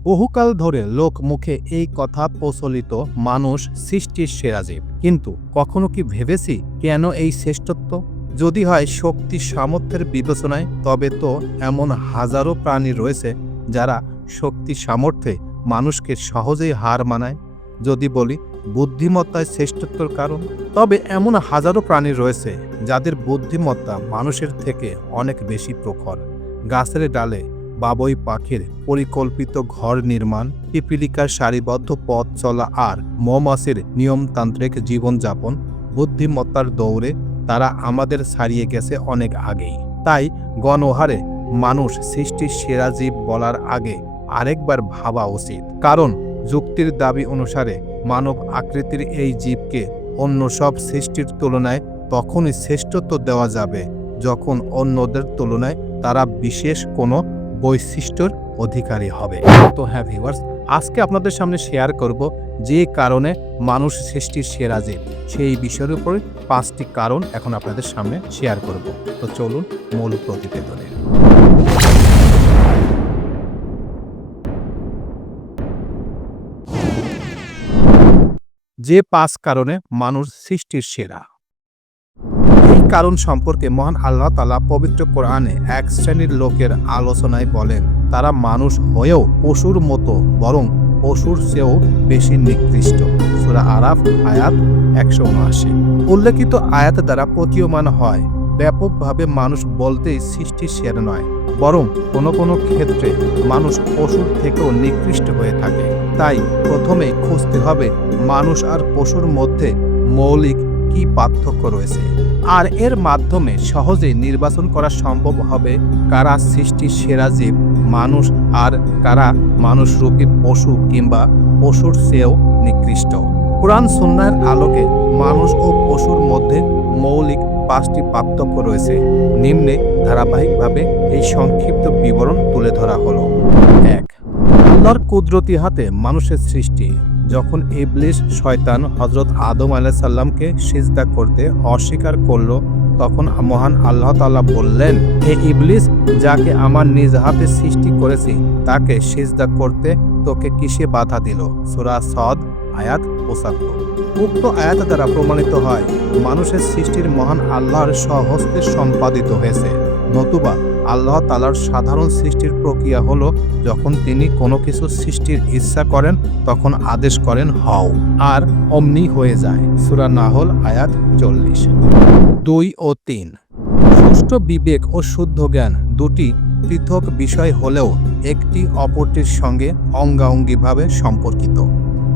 বহুকাল ধরে লোক মুখে এই কথা প্রচলিত মানুষ সৃষ্টির সেরা জীব। কিন্তু কখনো কি ভেবেছি কেন এই শ্রেষ্ঠত্ব? যদি হয় শক্তি সামর্থ্যের বিবেচনায়, তবে তো এমন হাজারো প্রাণী রয়েছে যারা শক্তি সামর্থ্যে মানুষকে সহজেই হার মানায়। যদি বলি বুদ্ধিমত্তায় শ্রেষ্ঠত্বর কারণ, তবে এমন হাজারো প্রাণী রয়েছে যাদের বুদ্ধিমত্তা মানুষের থেকে অনেক বেশি প্রখর। গাছের ডালে বাবই পাখির পরিকল্পিত ঘর নির্মাণ, পিপিলিকার সারিবদ্ধ পথ চলা আর মৌমাছির নিয়মতান্ত্রিক জীবনযাপন, বুদ্ধিমত্তার দৌড়ে তারা আমাদের ছাড়িয়ে গেছে অনেক আগেই। তাই গণহারে মানুষ সৃষ্টির সেরা জীব বলার আগে আরেকবার ভাবা উচিত। কারণ যুক্তির দাবি অনুসারে মানব আকৃতির এই জীবকে অন্য সব সৃষ্টির তুলনায় তখনই শ্রেষ্ঠত্ব দেওয়া যাবে, যখন অন্যদের তুলনায় তারা বিশেষ কোনো বৈশিষ্ট্যর অধিকারী হবে। তো হ্যাঁ ভিউয়ার্স আজকে আপনাদের সামনে শেয়ার করব যে কারণে মানুষ সৃষ্টির সেরা জীব সেই বিষয়ের উপরে পাঁচটি কারণ এখন আপনাদের সামনে শেয়ার করব। তো চলুন মূল প্রতিবেদনে। যে পাঁচ কারণে মানুষ সৃষ্টির সেরা কারণ সম্পর্কে মহান আল্লাহ তালা পবিত্র কোরআনে এক শ্রেণির লোকের আলোচনায় বলেন, তারা মানুষ হয়েও পশুর মতো, বরং পশুর চেয়েও বেশি নিকৃষ্ট। সুরা আরাফ, আয়াত একশো উনআশি। উল্লেখিত আয়াত দ্বারা প্রতীয়মান হয়, ব্যাপকভাবে মানুষ বলতেই সৃষ্টি সের নয়, বরং কোনো কোনো ক্ষেত্রে মানুষ পশুর থেকেও নিকৃষ্ট হয়ে থাকে। তাই প্রথমে খুঁজতে হবে, মানুষ আর পশুর মধ্যে মৌলিক কি পার্থক্য রয়েছে? আর এর মাধ্যমে সহজে নির্বাচন করা সম্ভব হবে কারা সৃষ্টির সেরা জীব, মানুষ, আর কারা মানুষ মানুষরূপী পশু কিংবা পশুর চেয়েও নিকৃষ্ট। কোরআন সুন্নার আলোকে মানুষ ও পশুর মধ্যে মৌলিক পাঁচটি পার্থক্য রয়েছে। নিম্নে ধারাবাহিকভাবে এই সংক্ষিপ্ত বিবরণ তুলে ধরা হলো। এক, আল্লাহর কুদরতি হাতে মানুষের সৃষ্টি। যখন ইবলিস শয়তান হজরত আদম আলাইসাল্লামকে সিজদা করতে অস্বীকার করল, তখন মহান আল্লাহ তাআলা বললেন, হে ইবলিস, যাকে আমার নিজ হাতে সৃষ্টি করেছি, তাকে সিজদা করতে তোকে কিসে বাধা দিল? সুরা সদ, আয়াত পঁচাত্তর। উক্ত আয়াত দ্বারা প্রমাণিত হয়, মানুষের সৃষ্টির মহান আল্লাহর স্বহস্তে সম্পাদিত হয়েছে। নতুবা আল্লাহ তালার সাধারণ সৃষ্টির প্রক্রিয়া হলো যখন তিনি কোনো কিছু সৃষ্টির ইচ্ছা করেন, তখন আদেশ করেন, হও। আর অমনি হয়ে যায়। সুরা নাহল, আয়াত চল্লিশ। দুই ও তিন। সুষ্ঠু বিবেক ও শুদ্ধ জ্ঞান দুটি পৃথক বিষয় হলেও একটি অপরটির সঙ্গে অঙ্গাঙ্গিভাবে সম্পর্কিত।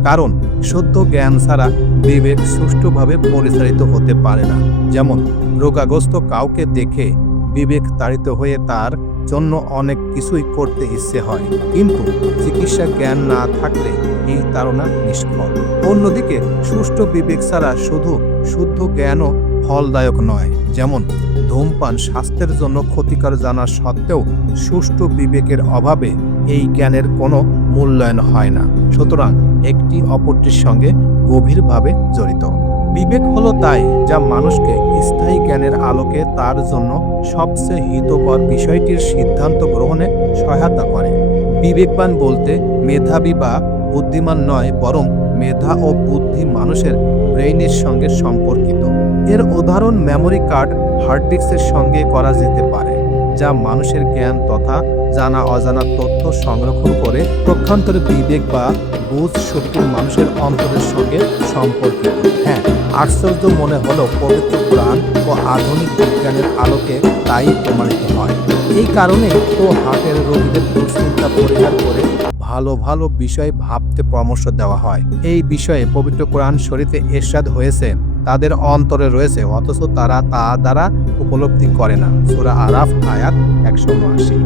কারণ শুদ্ধ জ্ঞান ছাড়া বিবেক সুষ্ঠুভাবে পরিচালিত হতে পারে না। যেমন রোগাগ্রস্ত কাউকে দেখে বিবেক তাড়িত হয়ে তার জন্য অনেক কিছুই করতে ইচ্ছে হয়। কিন্তু চিকিৎসা জ্ঞান না থাকলে এই তাড়না নিষ্ফল। অন্যদিকে সুষ্ঠু বিবেক ছাড়া শুধু শুদ্ধ জ্ঞানও ফলদায়ক নয়। যেমন ধূমপান স্বাস্থ্যের জন্য ক্ষতিকর জানা সত্ত্বেও সুষ্ঠু বিবেকের অভাবে এই জ্ঞানের কোনো মূল্যায়ন হয় না। সুতরাং একটি অপরটির সঙ্গে গভীরভাবে জড়িত। বিবেক হলো তাই যা মানুষকে স্থায়ী জ্ঞানের আলোকে তার জন্য সবচেয়ে হিতকর বিষয়টির সিদ্ধান্ত গ্রহণে সহায়তা করে। বিবেকবান বলতে মেধাবী বা বুদ্ধিমান নয়, বরং মেধা ও বুদ্ধি মানুষের ব্রেইনের সঙ্গে সম্পর্কিত। এর উদাহরণ মেমোরি কার্ড হার্ড ডিস্কের সঙ্গে করা যেতে পারে, যা মানুষের জ্ঞান তথা জানা অজানা তথ্য সংরক্ষণ করে পক্ষান্তরে বিবেক বা বুঝ শক্তি মানুষের অন্তরের সঙ্গে সম্পর্কিত। হ্যাঁ আশ্চর্য মনে হলো পবিত্র প্রাণ ও আধুনিক বিজ্ঞানের আলোকে তাই প্রমাণিত হয়। এই কারণে তো হার্টের রোগীদের দুশ্চিন্তা পরিহার করে ভালো ভালো বিষয় ভাবতে পরামর্শ দেওয়া হয়। এই বিষয়ে পবিত্র কোরআন শরীফে এরশাদ হয়েছে, তাদের অন্তরে রয়েছে, অথচ তারা তা দ্বারা উপলব্ধি করে না। সুরা আরাফ আয়াত একশো উনআশি।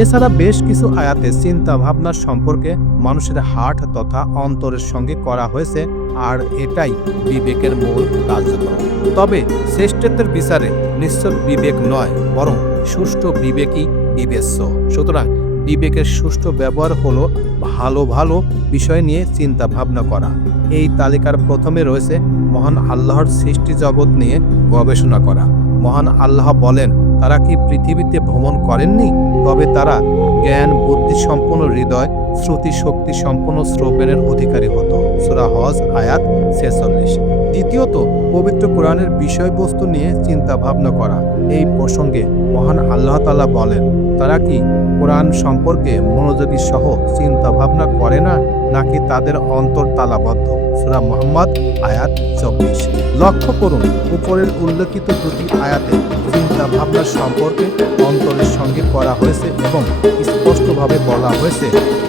এছাড়া বেশ কিছু আয়াতে চিন্তা ভাবনার সম্পর্কে মানুষের হার্ট তথা অন্তরের সঙ্গে করা হয়েছে, আর এটাই বিবেকের মূল কার্যক্রম। তবে শ্রেষ্ঠত্বের বিচারে নিশ্চল বিবেক নয়, বরং সুষ্ঠু বিবেকই বিবেচ্য। সুতরাং বিবেকের সুষ্ঠু ব্যবহার হলো ভালো ভালো বিষয় নিয়ে চিন্তা ভাবনা করা। এই তালিকার প্রথমে রয়েছে মহান আল্লাহর সৃষ্টি জগৎ নিয়ে গবেষণা করা। মহান আল্লাহ বলেন, তারা কি পৃথিবীতে ভ্রমণ করেননি? তবে তারা জ্ঞান, বুদ্ধি সম্পন্ন, হৃদয়, শ্রুতি শক্তি সম্পন্ন শ্রবণের অধিকারী হতো। সুরা হজ, আয়াত ছেচল্লিশ। দ্বিতীয়ত, পবিত্র কোরআনের বিষয়বস্তু নিয়ে চিন্তা ভাবনা করা। এই প্রসঙ্গে মহান আল্লাহ তালা বলেন, তারা কি কোরআন সম্পর্কে মনোযোগী সহ চিন্তা ভাবনা করে না? নাকি তাদের অন্তর তালাবদ্ধ সুরা মোহাম্মদ, আয়াত চব্বিশ। লক্ষ্য করুন, উপরের উল্লেখিত দুটি আয়াতে চিন্তা ভাবনা সম্পর্কে অন্তরের সঙ্গে করা হয়েছে এবং স্পষ্টভাবে বলা হয়েছে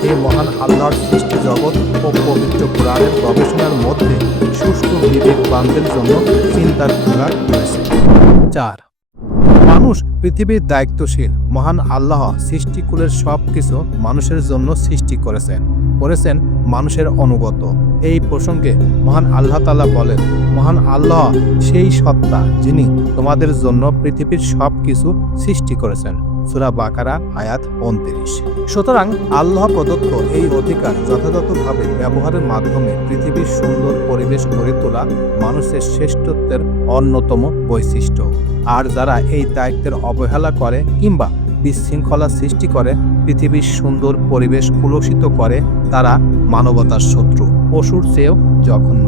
এই মহান আল্লাহর সৃষ্টি জগৎ ও পবিত্র কোরআনের গবেষণার মধ্যে সুষ্ঠু বিবেকবানদের জন্য চিন্তার খোলা রয়েছে। চার মানুষ পৃথিবীর দায়িত্বশীল, মহান আল্লাহ সৃষ্টিকুলের সব কিছু মানুষের জন্য সৃষ্টি করেছেন করেছেন মানুষের অনুগত। এই প্রসঙ্গে মহান আল্লাহ তালা বলেন, মহান আল্লাহ সেই সত্তা যিনি তোমাদের জন্য পৃথিবীর সব কিছু সৃষ্টি করেছেন। সুরা বাকারা, আয়াত উনত্রিশ। সুতরাং আল্লাহ প্রদত্ত এই অধিকার যথাযথভাবে ব্যবহারের মাধ্যমে পৃথিবীর সুন্দর পরিবেশ গড়ে তোলা মানুষের শ্রেষ্ঠত্বের অন্যতম বৈশিষ্ট্য। আর যারা এই দায়িত্বের অবহেলা করে কিংবা বিশৃঙ্খলা সৃষ্টি করে, পৃথিবীর সুন্দর পরিবেশ কুলসিত করে, তারা মানবতার শত্রু, পশুর চেয়েও জঘন্য।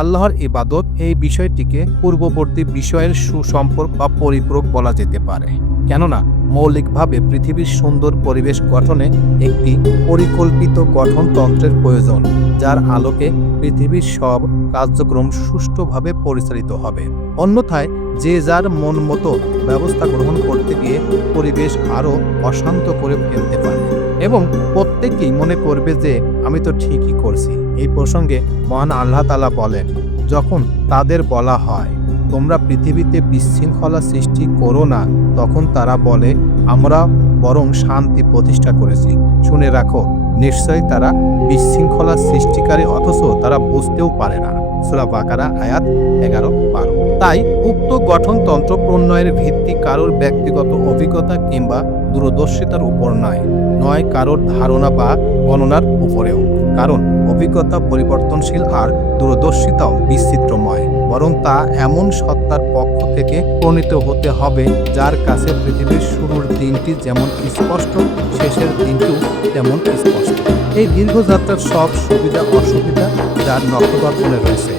আল্লাহর ইবাদত এই বিষয়টিকে পূর্ববর্তী বিষয়ের সুসম্পর্ক বা পরিপূরক বলা যেতে পারে। কেননা, মৌলিকভাবে পৃথিবীর সুন্দর পরিবেশ গঠনে একটি পরিকল্পিত গঠনতন্ত্রের প্রয়োজন, যার আলোকে পৃথিবীর সব কার্যক্রম সুষ্ঠুভাবে পরিচালিত হবে। অন্যথায়, যে যার মন মতো ব্যবস্থা গ্রহণ করতে গিয়ে পরিবেশ আরও অশান্ত করে ফেলতে পারে। এবং প্রত্যেকেই মনে করবে যে, আমি তো ঠিকই করছি। এই প্রসঙ্গে মহান আল্লাহ তালা বলেন, যখন তাদের বলা হয়, তোমরা পৃথিবীতে বিশৃঙ্খলা সৃষ্টি করো না, তখন তারা বলে, আমরা বরং শান্তি প্রতিষ্ঠা করেছি। শুনে রাখো, নিশ্চয়ই তারা বিশৃঙ্খলা সৃষ্টিকারী, অথচ তারা বুঝতেও পারে না। সুরা বাকারা, আয়াত এগারো, বারো। তাই উক্ত গঠনতন্ত্র প্রণয়ের ভিত্তি কারোর ব্যক্তিগত অভিজ্ঞতা কিংবা দূরদর্শিতার উপর নয় নয় কারোর ধারণা বা গণনার উপরেও। কারণ অভিজ্ঞতা পরিবর্তনশীল আর দূরদর্শিতাও বিচিত্রময়, বরং তা এমন সত্তার পক্ষ থেকে প্রণীত হতে হবে যার কাছে পৃথিবীর শুরুর দিনটি যেমন স্পষ্ট, শেষের দিনটিও তেমন স্পষ্ট। এই দীর্ঘযাত্রার সব সুবিধা অসুবিধা যার নখদর্পণে রয়েছে।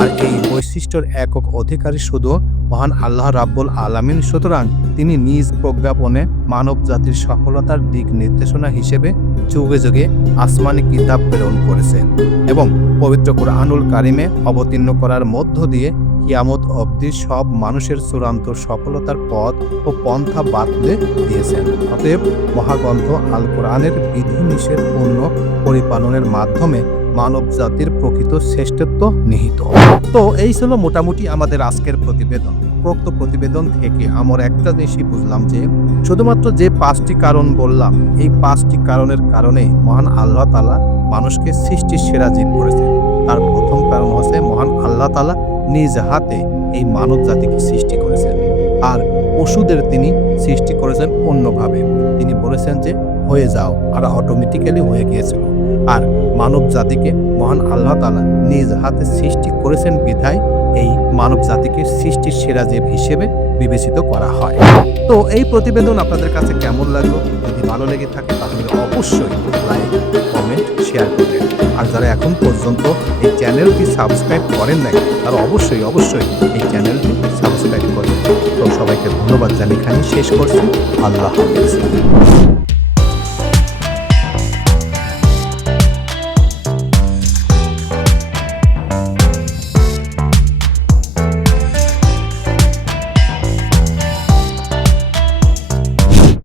আর এই বৈশিষ্ট্যের একক অধিকারী শুধু মহান আল্লাহ রাব্বুল আলামিন। সুতরাং তিনি নিজ প্রজ্ঞাপনে মানব জাতির সফলতার দিক নির্দেশনা হিসেবে যুগে যুগে আসমানি কিতাব প্রেরণ করেছেন এবং পবিত্র কোরআনুল কারিমে অবতীর্ণ করার মধ্য দিয়ে কিয়ামত অবধি সব মানুষের চূড়ান্ত সফলতার পথ ও পন্থা বাতলে দিয়েছেন। অতএব মহাগ্রন্থ আল কোরআনের বিধিনিষেধ পূর্ণ পরিপালনের মাধ্যমে মানব জাতির প্রকৃত শ্রেষ্ঠত্ব নিহিত। তো এই ছিল মোটামুটি আমাদের আজকের প্রতিবেদন। উপরোক্ত প্রতিবেদন থেকে আমার একটা জিনিসই বুঝলাম যে, শুধুমাত্র যে পাঁচটি কারণ বললাম, এই পাঁচটি কারণের কারণে মহান আল্লাহ তালা মানুষকে সৃষ্টির সেরা জীব করেছেন তার প্রথম কারণ হচ্ছে মহান আল্লাহ তালা নিজ হাতে এই মানব জাতিকে সৃষ্টি করেছেন। আর পশুদের তিনি সৃষ্টি করেছেন অন্যভাবে। তিনি বলেছেন যে হয়ে যাও আর অটোমেটিক্যালি হয়ে গিয়েছিল। আর মানব জাতিকে মহান আল্লাহ তালা নিজ হাতে সৃষ্টি করেছেন বিধায় এই মানব জাতিকে সৃষ্টির সেরা জীব হিসেবে বিবেচিত করা হয়। তো এই প্রতিবেদন আপনাদের কাছে কেমন লাগল? যদি ভালো লেগে থাকে, তাহলে অবশ্যই লাইক কমেন্ট শেয়ার করবেন। আর যারা এখন পর্যন্ত এই চ্যানেলটি সাবস্ক্রাইব করেন নাই, তারা অবশ্যই অবশ্যই এই চ্যানেলটি সাবস্ক্রাইব করবেন। তো সবাইকে ধন্যবাদ জানিয়ে এখানে শেষ করছি। আল্লাহ হাফিজ।